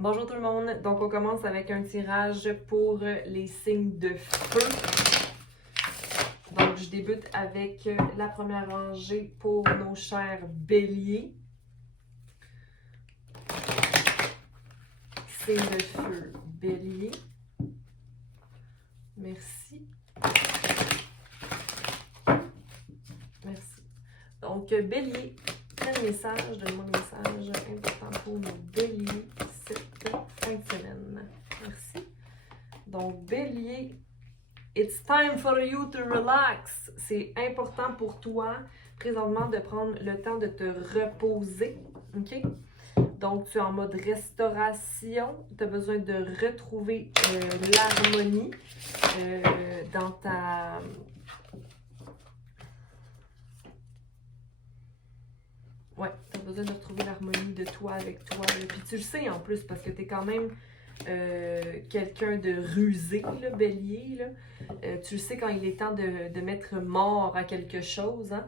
Bonjour tout le monde, donc on commence avec un tirage pour les signes de feu. Donc je débute avec la première rangée pour nos chers béliers. Signe de feu, bélier. Merci. Merci. Donc bélier, quel message, donne-moi un message important pour nos béliers cette fin de semaine. Merci. Donc bélier, it's time for you to relax. C'est important pour toi présentement de prendre le temps de te reposer. OK? Donc, tu es en mode restauration. Tu as besoin de retrouver l'harmonie dans ta... Ouais, tu as besoin de retrouver l'harmonie de toi avec toi. Puis tu le sais en plus parce que tu es quand même quelqu'un de rusé, là, bélier. Là. Tu le sais quand il est temps de mettre mort à quelque chose. Hein?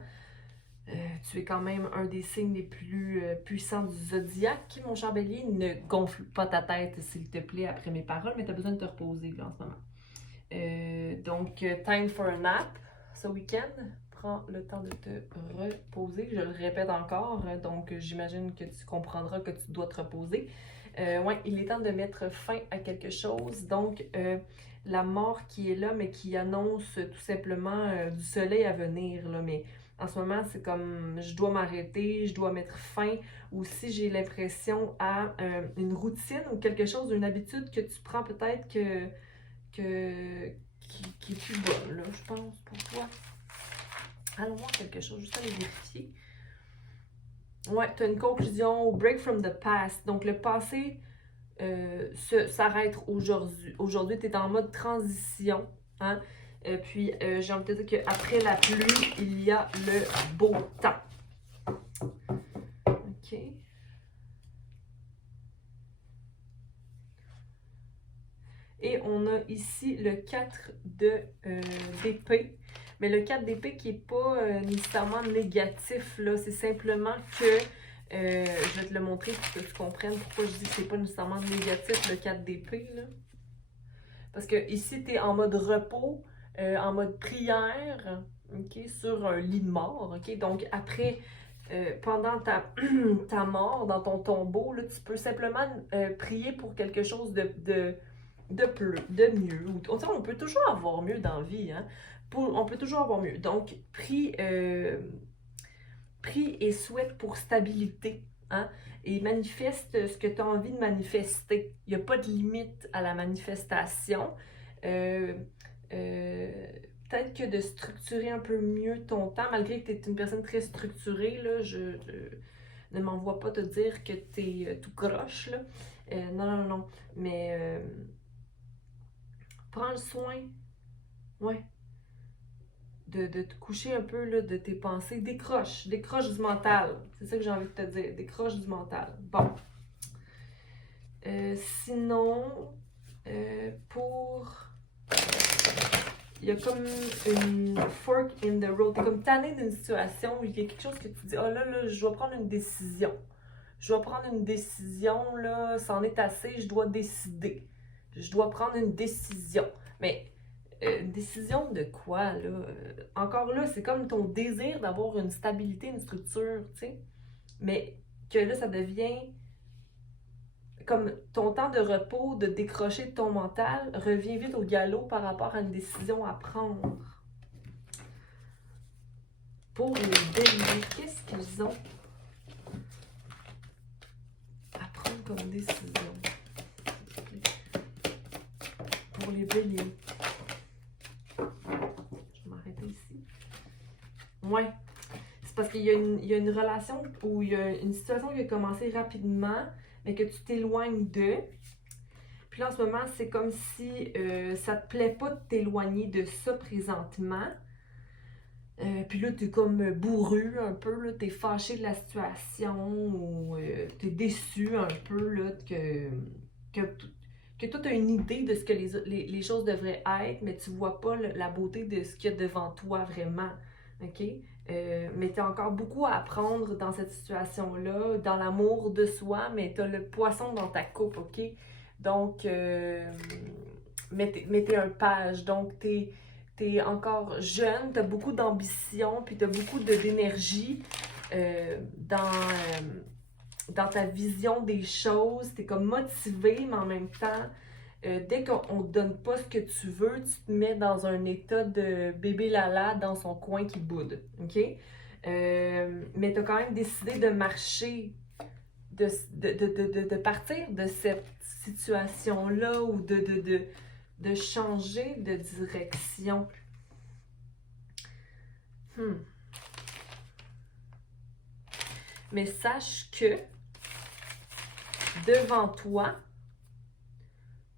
Tu es quand même un des signes les plus puissants du zodiaque, mon cher bélier. Ne gonfle pas ta tête, s'il te plaît, après mes paroles, mais tu as besoin de te reposer là, en ce moment. Donc, time for a nap ce week-end. Prends le temps de te reposer. Je le répète encore, donc j'imagine que tu comprendras que tu dois te reposer. Ouais, il est temps de mettre fin à quelque chose. Donc, la mort qui est là, mais qui annonce tout simplement du soleil à venir, là, mais en ce moment, c'est comme je dois m'arrêter, je dois mettre fin. Ou si j'ai l'impression à une routine ou quelque chose, une habitude que tu prends peut-être qui est plus bonne, là, je pense, pour toi. Allons voir quelque chose, juste à les vérifier. Ouais, tu as une conclusion, break from the past. Donc, le passé s'arrête aujourd'hui. Aujourd'hui, tu es en mode transition. Hein? Puis, j'ai envie de te dire qu'après la pluie, il y a le beau temps. OK. Et on a ici le 4 d'épée. Mais le 4 d'épée qui n'est pas nécessairement négatif, là. C'est simplement que, je vais te le montrer pour que tu comprennes pourquoi je dis que c'est pas nécessairement négatif, le 4 d'épée, là. Parce que ici, tu es en mode repos, en mode prière, OK, sur un lit de mort, OK? Donc, après, pendant ta mort, dans ton tombeau, là, tu peux simplement prier pour quelque chose de mieux. On peut toujours avoir mieux dans la vie, hein? On peut toujours avoir mieux. Donc, prie et souhaite pour stabilité, hein? Et manifeste ce que tu as envie de manifester. Il n'y a pas de limite à la manifestation. Peut-être que de structurer un peu mieux ton temps, malgré que tu es une personne très structurée, là, je ne m'envoie pas te dire que tu es tout croche, là. Non. Mais prends le soin, ouais, de te coucher un peu là, de tes pensées. Décroche du mental. C'est ça que j'ai envie de te dire. Décroche du mental. Bon. Sinon, pour... Il y a comme une fork in the road. T'es comme tanné d'une situation où il y a quelque chose que tu dis, oh là, je dois prendre une décision. Je dois prendre une décision, là, c'en est assez, je dois décider. Je dois prendre une décision. Mais une décision de quoi, là? Encore là, c'est comme ton désir d'avoir une stabilité, une structure, tu sais. Mais que là, ça devient comme ton temps de repos, de décrocher de ton mental, revient vite au galop par rapport à une décision à prendre. Pour les béliers, qu'est-ce qu'ils ont à prendre comme décision? Pour les béliers. Je vais m'arrêter ici. Ouais. C'est parce qu'il y a une relation où il y a une situation qui a commencé rapidement, mais que tu t'éloignes d'eux. Puis là, en ce moment, c'est comme si ça te plaît pas de t'éloigner de ça présentement. Puis là, t'es comme bourru un peu, là, t'es fâché de la situation ou t'es déçu un peu là, que toi, t'as une idée de ce que les choses devraient être, mais tu vois pas la beauté de ce qu'il y a devant toi vraiment. OK? Mais tu as encore beaucoup à apprendre dans cette situation-là, dans l'amour de soi, mais tu as le poisson dans ta coupe, OK? Donc, mais t'es un page, donc t'es encore jeune, t'as beaucoup d'ambition, puis t'as beaucoup d'énergie dans ta vision des choses. T'es comme motivé, mais en même temps, dès qu'on ne te donne pas ce que tu veux, tu te mets dans un état de bébé Lala dans son coin qui boude, OK? Mais tu as quand même décidé de marcher, de partir de cette situation-là ou de changer de direction. Mais sache que devant toi,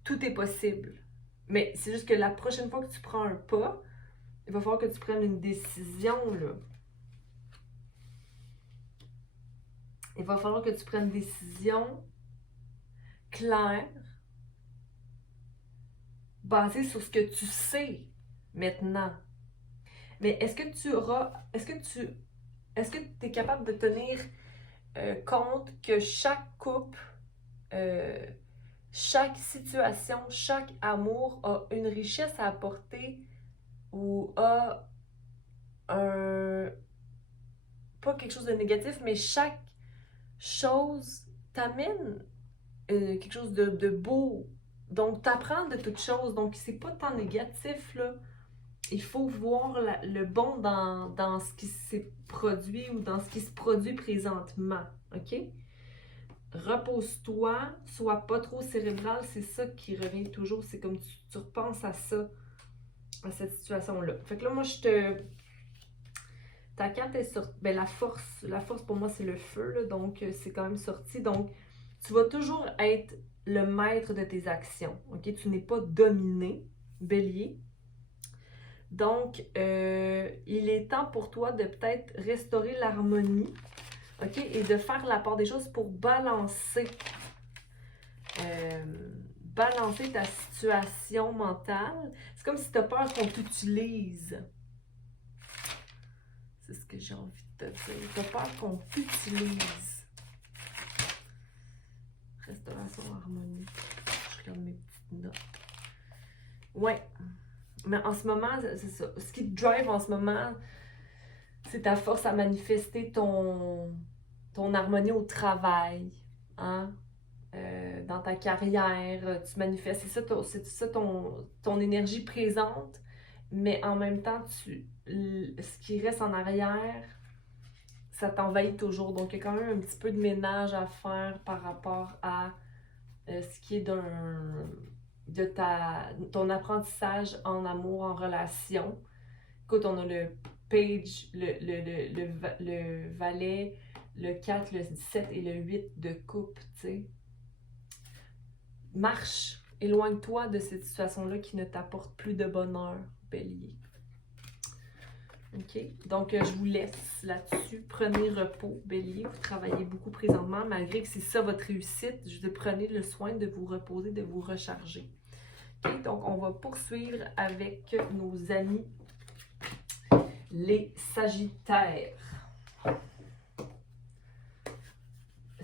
tout est possible. Mais c'est juste que la prochaine fois que tu prends un pas, il va falloir que tu prennes une décision, là. Il va falloir que tu prennes une décision claire, basée sur ce que tu sais maintenant. Mais est-ce que tu es capable de tenir compte que chaque couple, chaque situation, chaque amour a une richesse à apporter ou a pas quelque chose de négatif, mais chaque chose t'amène quelque chose de beau. Donc, t'apprends de toutes choses. Donc, c'est pas tant négatif, là. Il faut voir le bon dans ce qui s'est produit ou dans ce qui se produit présentement. OK? Repose-toi, sois pas trop cérébral, c'est ça qui revient toujours. C'est comme tu repenses à ça, à cette situation-là. Fait que là, moi, ta carte est sortie. Ben, la force pour moi, c'est le feu, là, donc c'est quand même sorti. Donc, tu vas toujours être le maître de tes actions. OK? Tu n'es pas dominé, Bélier. Donc, il est temps pour toi de peut-être restaurer l'harmonie, OK? Et de faire la part des choses pour balancer ta situation mentale. C'est comme si tu as peur qu'on t'utilise. C'est ce que j'ai envie de te dire. Tu as peur qu'on t'utilise. Restauration, harmonie. Je regarde mes petites notes. Ouais. Mais en ce moment, c'est ça. Ce qui te drive en ce moment, c'est ta force à manifester ton harmonie au travail. Hein? Dans ta carrière, tu manifestes. C'est ça ton énergie présente. Mais en même temps, ce qui reste en arrière, ça t'envahit toujours. Donc, il y a quand même un petit peu de ménage à faire par rapport à ce qui est ton apprentissage en amour, en relation. Écoute, on a le page, le valet, le 4, le 17 et le 8 de coupe, tu sais. Marche, éloigne-toi de cette situation-là qui ne t'apporte plus de bonheur, Bélier. OK? Donc, je vous laisse là-dessus. Prenez repos, Bélier. Vous travaillez beaucoup présentement, malgré que c'est ça votre réussite. Prenez le soin de vous reposer, de vous recharger. OK? Donc, on va poursuivre avec nos amis, les Sagittaires.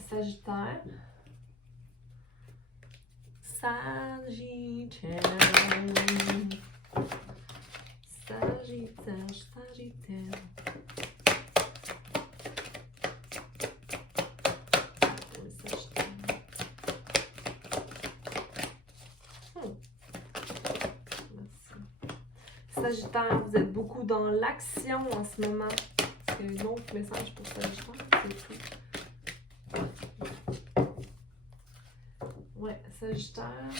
Sagittaire. Sagittaire. Sagittaire, Sagittaire. Sagittaire, vous êtes beaucoup dans l'action en ce moment. C'est un autre message pour Sagittaire, c'est tout. Ouais, Sagittaire.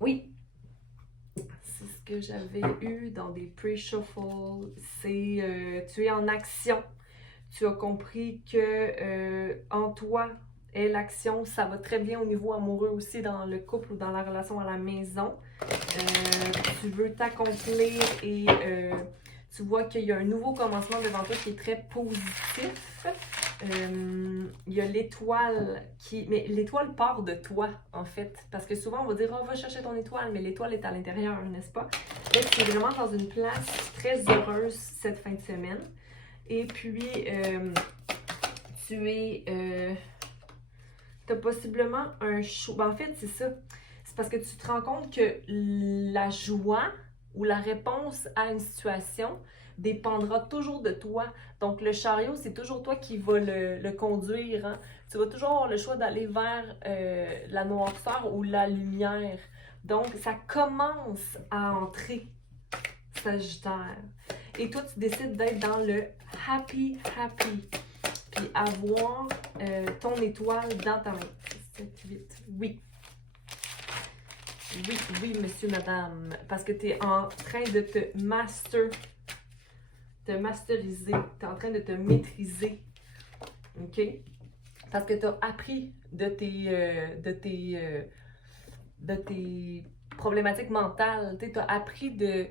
Oui. C'est ce que j'avais eu dans des pre-shuffles. C'est tu es en action. Tu as compris que en toi est l'action. Ça va très bien au niveau amoureux aussi, dans le couple ou dans la relation à la maison. Tu veux t'accomplir et tu vois qu'il y a un nouveau commencement devant toi qui est très positif. Il y a l'étoile qui... Mais l'étoile part de toi, en fait. Parce que souvent, on va dire, oh, va chercher ton étoile, mais l'étoile est à l'intérieur, n'est-ce pas? Là, tu es vraiment dans une place très heureuse cette fin de semaine. Et puis, tu es... tu as possiblement un choix. Ben, en fait, c'est ça. C'est parce que tu te rends compte que la joie ou la réponse à une situation dépendra toujours de toi. Donc, le chariot, c'est toujours toi qui vas le conduire. Hein? Tu vas toujours avoir le choix d'aller vers la noirceur ou la lumière. Donc, ça commence à entrer, Sagittaire. Et toi, tu décides d'être dans le happy, happy. Puis avoir ton étoile dans ta main. 7, 8, oui. Oui, oui, monsieur, madame. Parce que tu es en train de te masteriser. Tu es en train de te maîtriser. OK? Parce que tu as appris de tes problématiques mentales. Tu as appris que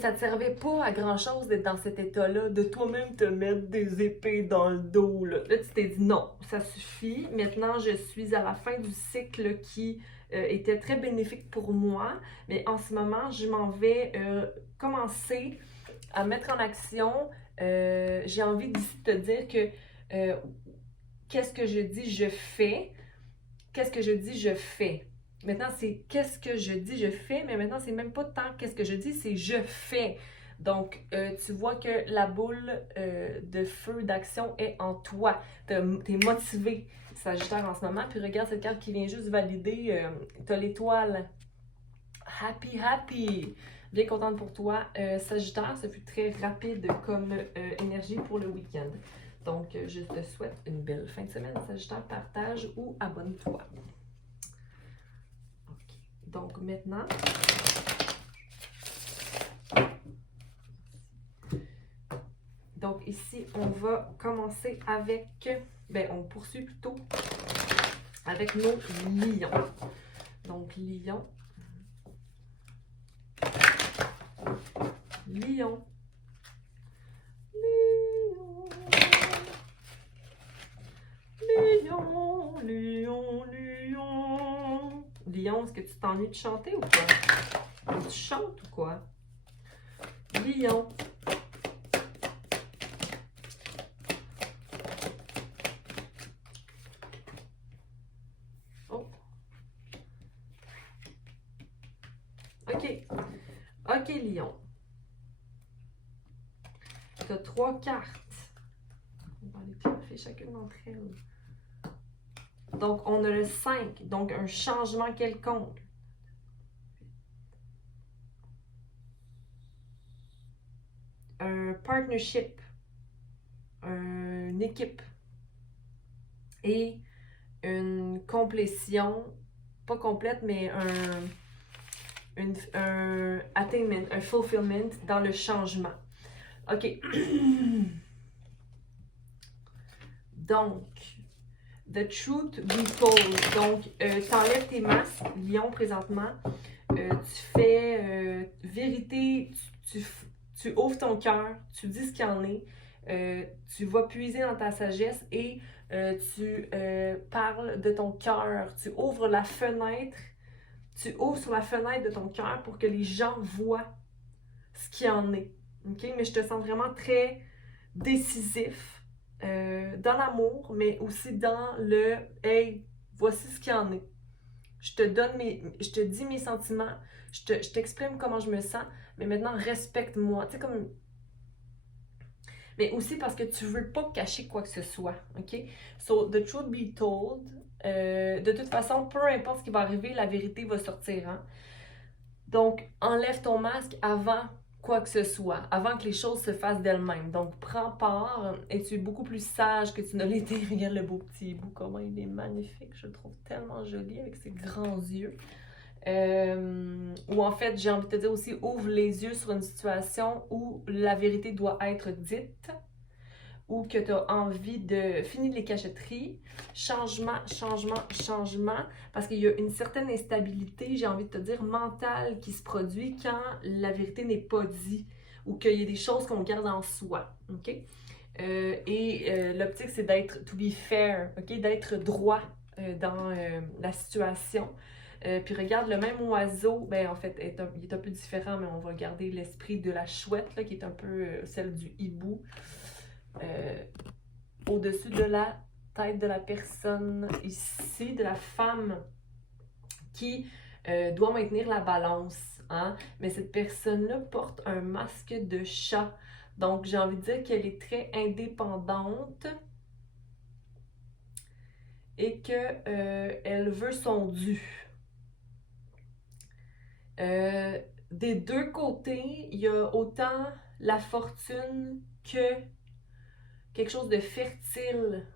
ça te servait pas à grand-chose d'être dans cet état-là, de toi-même te mettre des épées dans le dos. Là, tu t'es dit non, ça suffit. Maintenant, je suis à la fin du cycle qui était très bénéfique pour moi. Mais en ce moment, je m'en vais commencer à mettre en action. J'ai envie d'ici de te dire que qu'est-ce que je dis, je fais. Qu'est-ce que je dis, je fais. Maintenant, c'est qu'est-ce que je dis, je fais, mais maintenant, c'est même pas tant qu'est-ce que je dis, c'est je fais. Donc, tu vois que la boule de feu d'action est en toi. T'es motivé, Sagittaire, en ce moment. Puis regarde cette carte qui vient juste valider. T'as l'étoile. Happy, happy. Bien contente pour toi. Sagittaire, ça fut très rapide comme énergie pour le week-end. Donc, je te souhaite une belle fin de semaine, Sagittaire. Partage ou abonne-toi. OK. Donc, maintenant, donc ici, on va commencer avec, on poursuit plutôt avec nos lions. Donc, lion. Lion. Lion, lion, lion. Lion, est-ce que tu t'ennuies de chanter ou quoi? Tu chantes ou quoi? Lion. Oh. OK. OK, lion. Tu as 3 cartes. On va aller clarifier chacune d'entre elles. Donc, on a le 5, donc un changement quelconque. Un partnership, une équipe et une complétion, pas complète, mais un attainment, un fulfillment dans le changement. OK. Donc, the truth be told. Donc, t'enlèves tes masques, lion, présentement. Tu fais vérité, tu ouvres ton cœur, tu dis ce qu'il y en est. Tu vas puiser dans ta sagesse et tu parles de ton cœur. Tu ouvres la fenêtre. Tu ouvres sur la fenêtre de ton cœur pour que les gens voient ce qu'il y en est. OK? Mais je te sens vraiment très décisif dans l'amour, mais aussi dans le « Hey, voici ce qu'il y en est. Je te dis mes sentiments, je t'exprime comment je me sens, mais maintenant respecte-moi. » Tu sais, comme... Mais aussi parce que tu veux pas cacher quoi que ce soit. OK? So, the truth be told, de toute façon, peu importe ce qui va arriver, la vérité va sortir. Hein? Donc, enlève ton masque avant quoi que ce soit, avant que les choses se fassent d'elles-mêmes. Donc, prends part et tu es beaucoup plus sage que tu ne l'étais. Regarde le beau petit hibou, comment il est magnifique. Je le trouve tellement joli avec ses grands yeux. Ou en fait, j'ai envie de te dire aussi, ouvre les yeux sur une situation où la vérité doit être dite, ou que tu as envie de finir les cachotteries, changement, parce qu'il y a une certaine instabilité, j'ai envie de te dire, mentale qui se produit quand la vérité n'est pas dite, ou qu'il y a des choses qu'on garde en soi, OK? L'optique, c'est d'être, to be fair, OK? D'être droit dans la situation. Puis regarde, le même oiseau, ben en fait, il est un peu différent, mais on va garder l'esprit de la chouette, là, qui est un peu celle du hibou. Au-dessus de la tête de la personne ici, de la femme qui doit maintenir la balance. Hein? Mais cette personne-là porte un masque de chat. Donc, j'ai envie de dire qu'elle est très indépendante et qu'elle veut son dû. Des deux côtés, il y a autant la fortune que quelque chose de fertile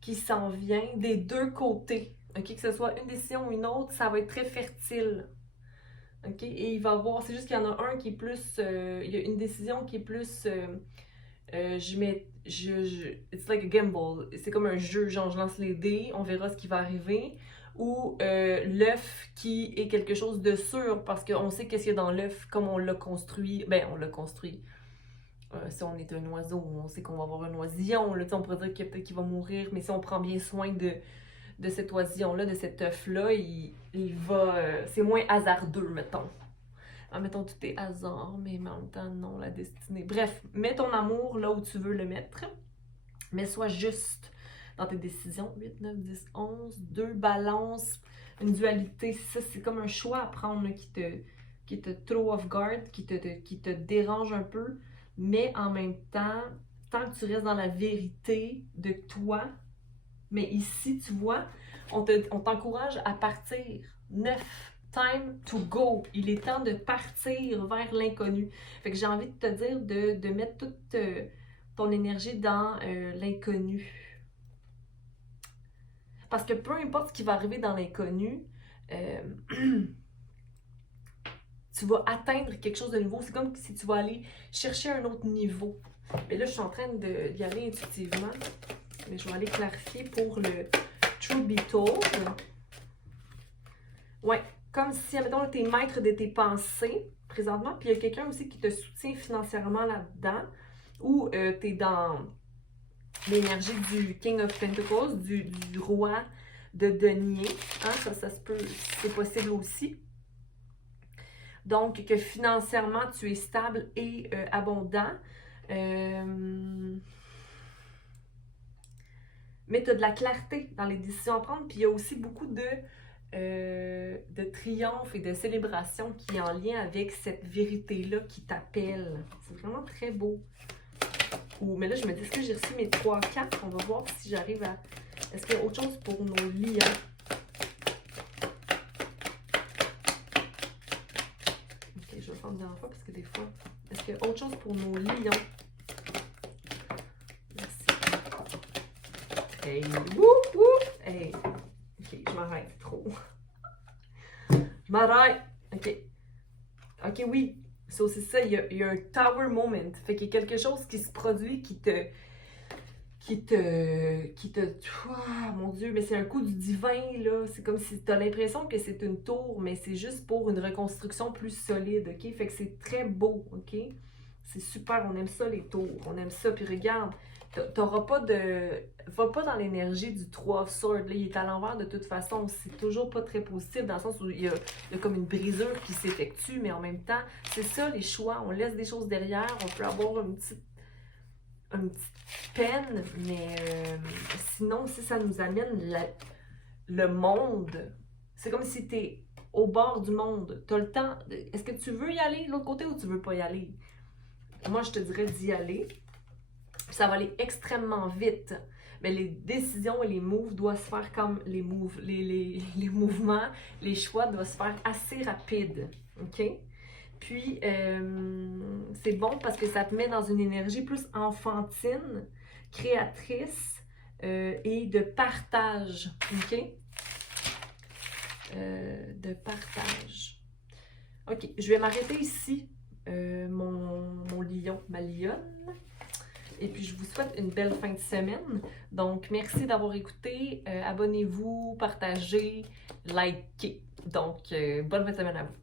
qui s'en vient des deux côtés. Okay? Que ce soit une décision ou une autre, ça va être très fertile. Okay? Et il va y avoir, c'est juste qu'il y en a un qui est plus, il y a une décision qui est plus, it's like a gamble, c'est comme un jeu, genre je lance les dés, on verra ce qui va arriver. Ou l'œuf qui est quelque chose de sûr, parce qu'on sait qu'est-ce qu'il y a dans l'œuf, comme on l'a construit, ben on l'a construit. Si on est un oiseau, on sait qu'on va avoir un oisillon, là, on pourrait dire qu'il peut-être qu'il va mourir, mais si on prend bien soin de cet oisillon-là, de cet œuf-là, il va. C'est moins hasardeux, mettons. Mettons, tout est hasard, mais en même temps, non, la destinée. Bref, mets ton amour là où tu veux le mettre, mais sois juste dans tes décisions. 8, 9, 10, 11, 2, balance, une dualité. Ça, c'est comme un choix à prendre là, qui te throw off guard, qui te dérange un peu, mais en même temps, tant que tu restes dans la vérité de toi, mais ici, tu vois, on t'encourage à partir. 9. Time to go. Il est temps de partir vers l'inconnu. Fait que j'ai envie de te dire de mettre toute ton énergie dans l'inconnu. Parce que peu importe ce qui va arriver dans l'inconnu, tu vas atteindre quelque chose de nouveau. C'est comme si tu vas aller chercher un autre niveau. Mais là, je suis en train d'y aller intuitivement. Mais je vais aller clarifier pour le True Be Told. Ouais, comme si, admettons, tu es maître de tes pensées présentement, puis il y a quelqu'un aussi qui te soutient financièrement là-dedans, ou tu es dans l'énergie du King of Pentacles, du roi de denier. Hein, ça se peut, c'est possible aussi. Donc, que financièrement, tu es stable et abondant. Mais tu as de la clarté dans les décisions à prendre. Puis il y a aussi beaucoup de triomphe et de célébration qui est en lien avec cette vérité-là qui t'appelle. C'est vraiment très beau. Mais là, je me dis, est-ce que j'ai reçu mes 3 cartes? On va voir si j'arrive à... Est-ce qu'il y a autre chose pour nos lions? Ok, je vais le faire une dernière fois parce que des fois... Est-ce qu'il y a autre chose pour nos lions? Merci. Hey, whoop, whoop! Hey! Ok, je m'arrête, trop. Je m'arrête! Ok. Ok, oui. C'est aussi ça, il y a un tower moment. Fait qu'il y a quelque chose qui se produit qui te... Oh, mon Dieu, mais c'est un coup du divin, là. C'est comme si tu as l'impression que c'est une tour, mais c'est juste pour une reconstruction plus solide, ok? Fait que c'est très beau, ok? C'est super, on aime ça, les tours. On aime ça. Puis regarde, t'auras pas de... Va pas dans l'énergie du 3 of Swords, là. Il est à l'envers de toute façon. C'est toujours pas très positif, dans le sens où il y a comme une brisure qui s'effectue, mais en même temps, c'est ça, les choix. On laisse des choses derrière. On peut avoir une petite peine, mais sinon, si ça nous amène le monde, c'est comme si tu es au bord du monde. Tu as le temps. Est-ce que tu veux y aller de l'autre côté ou tu veux pas y aller? Moi, je te dirais d'y aller. Ça va aller extrêmement vite. Mais les décisions et les moves doivent se faire comme les mouvements, les choix doivent se faire assez rapides. OK? Puis, c'est bon parce que ça te met dans une énergie plus enfantine, créatrice et de partage. OK? De partage. OK, je vais m'arrêter ici, mon lion, ma lionne. Et puis, je vous souhaite une belle fin de semaine. Donc, merci d'avoir écouté. Abonnez-vous, partagez, likez. Donc, bonne fin de semaine à vous.